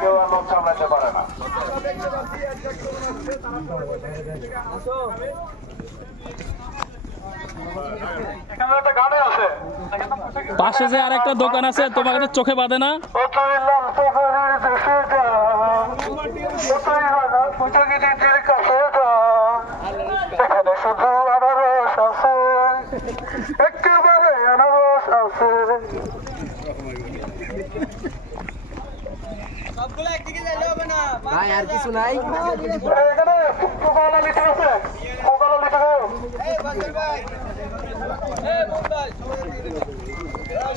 কেউ আর লোক সামলাতে পারে না। পাশে যে আরেকটা দোকান আছে তোমাকে তো চোখে বাঁধে না? এখানে শুধু আনারস আছে, একেবারে আনারস আছে। ভাই আর কিছু নাই এখানে কোকালা লিচু আছে, কোকালা লিচু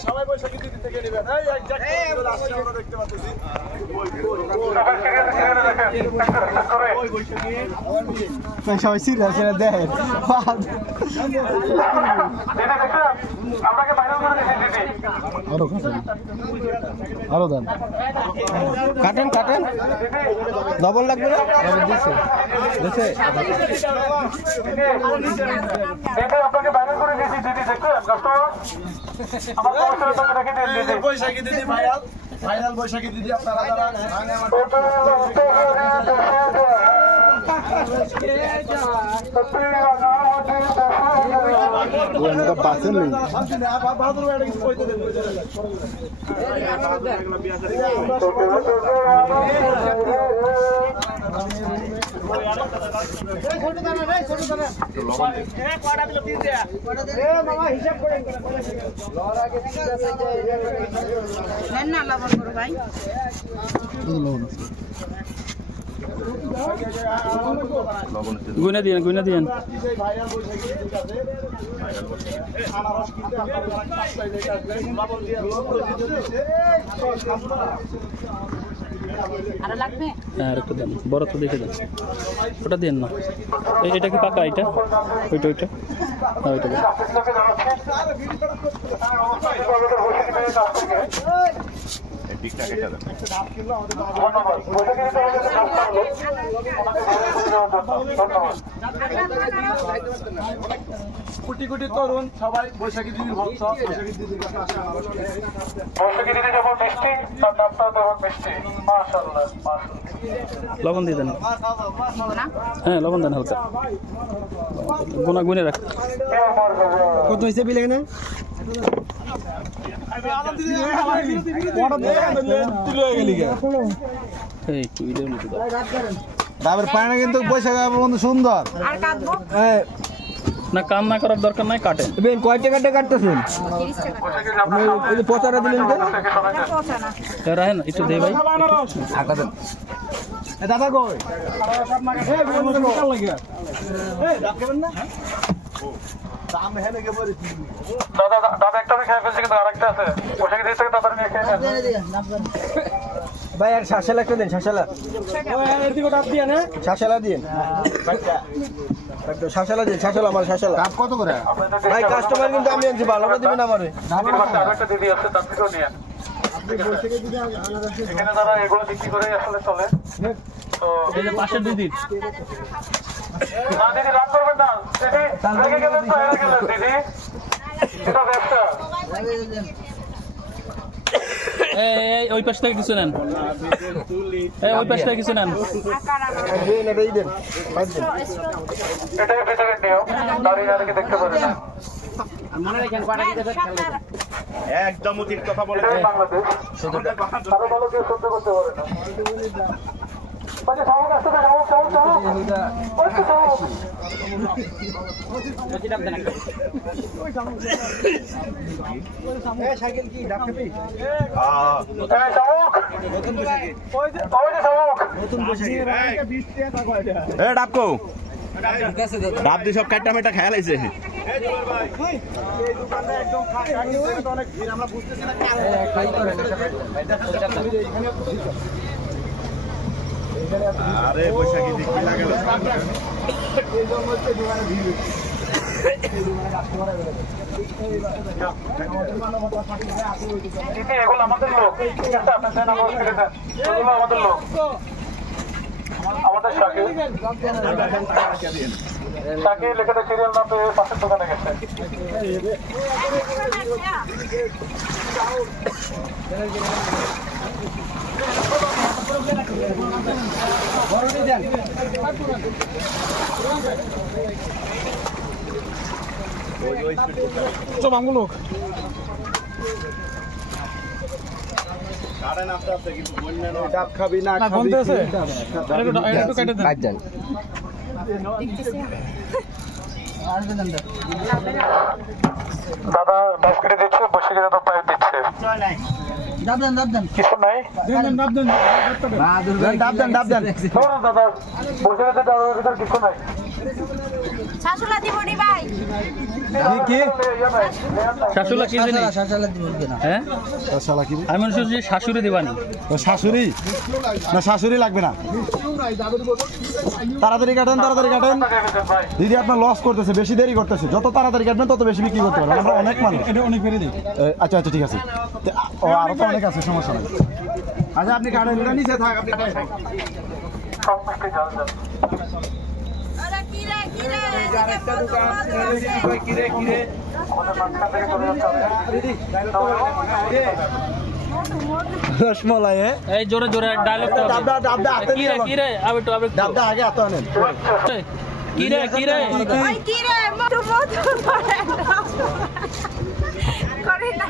সবাই বৈশাখী দিদি থেকে নেবেন। দেখতে পাচ্ছি সবাই সিরিয়াস দেখেন আরো দেন কাটেন কাটেন ডবল লাগবে না আপনাকে বাইরে করে দিয়েছি দিদি দেখতে বৈশাখী দিদি ভাইরাল ভাইরাল বৈশাখী দিদি আপনারা বাসের নেই ভাই গুনে দিয়েন হ্যাঁ আরেকটা দেন বড় তো দেখে দেন ওটা দেন না এটা কি পাকা এটা ওইটা হ্যাঁ ওইটা দেন কোটি কোটি তরুণ সবাই বৈশাখী দিদির ভক্ত। বৈশাখী দিদির কাছে আসে, বৈশাখী দিদি যখন মিষ্টি তার নামটাও তখন মিষ্টি। মাশাআল্লাহ মাশাআল্লাহ। লবণ দিয়ে দেন হ্যাঁ লবণ দেন হালকা গুনে রাখ কত হয়েছে বিলে এখানে ডাবের পায়না কিন্তু বৈশাখ বন্ধু সুন্দর না কাম না করার দরকার নাই কাটেন কয় টাকা কাটতেছেন পচাটা দিলেন রাখেন একটু দে ভাই দাদা কই দাদা একটা খেয়ে ফেলছে কিন্তু আরেকটা আছে বৈশাখী দিদি থেকে তাড়াতাড়ি নিয়ে খেয়ে ভাই আর শাসালা একটা দিন শাসালা শাসালা দিন শাসালা দিন শাসালা আমার শাসালা কত করে ভাই কাস্টমার কিন্তু আমি আনছি ভালো করে দিবেন আমারে আরেকটা দিদি আছে তার থেকেও নিয়ে এখানে যারা এগুলো বিক্রি করে আসলে চলে তো এই যে পাশের দিদি না দিদি রাগ করবেন না দিদি রেগে গেলেন তো হেরে গেলেন দিদি এটা ব্যবসা ওই পাশ থেকে কিছু নেন ওই পাশ থেকে কিছু নেন এটাকে ভেতরে নিও দাঁড়িয়ে দাঁড়িয়ে দেখতে পারেন একদম অতিরিক্ত কথা বলে বাংলাদেশ আরো ভালো কেউ সহ্য করতে পারে না ডাব দিয়ে সব কাটটা মেটা খেয়াল আছে আরে বৈশাখী দিকে লাগালো এগুলো আমাদের লোক ঠিক আছে আমাদের লোক আমাদের শাকিল লেখাটা সিরিয়াল না পেয়ে পাশের দোকানে গেছে সব আমগুলো ডাব খাবি না খাবি একটু কেটে দেন দাদা ডাব কেটে দিচ্ছে বসে গেলে তো পাইপ দিচ্ছে কিছু নাই ডাব দেন দাদা বসে গেছে ডাবের ভিতর কিছু নাই শাশুলা দিব নি ভাই কি শাশুলা কি জানি হ্যাঁ আমি মনে করছি শাশুড়ি দিবানি শাশুড়ি না শাশুড়ি লাগবে না তাড়াতাড়ি কাটেন দিদি আপনার লস করতেছে বেশি দেরি করতেছে যত তাড়াতাড়ি কাটবেন তত বেশি বিক্রি করতে পারবেন আমরা অনেক মানুষ এটা অনেক বেড়ে দিই আচ্ছা ঠিক আছে আরো তো অনেক আছে সমস্যা নাই আচ্ছা আপনি কাটেন এটা নিচে থাক আপনি সব মিষ্টি জল জল আরে কি রে আরেকটা দোকান আছে কি রে আমাদের মাঝখান থেকে চলে যাচ্ছে দিদি রসমালাই এই জোরে জোরে ডায়লগ ডাবদা হাতে কি রে আবে তো ডাবদা আগে হাতে আনেন কি রে ওই কি রে মধু করে না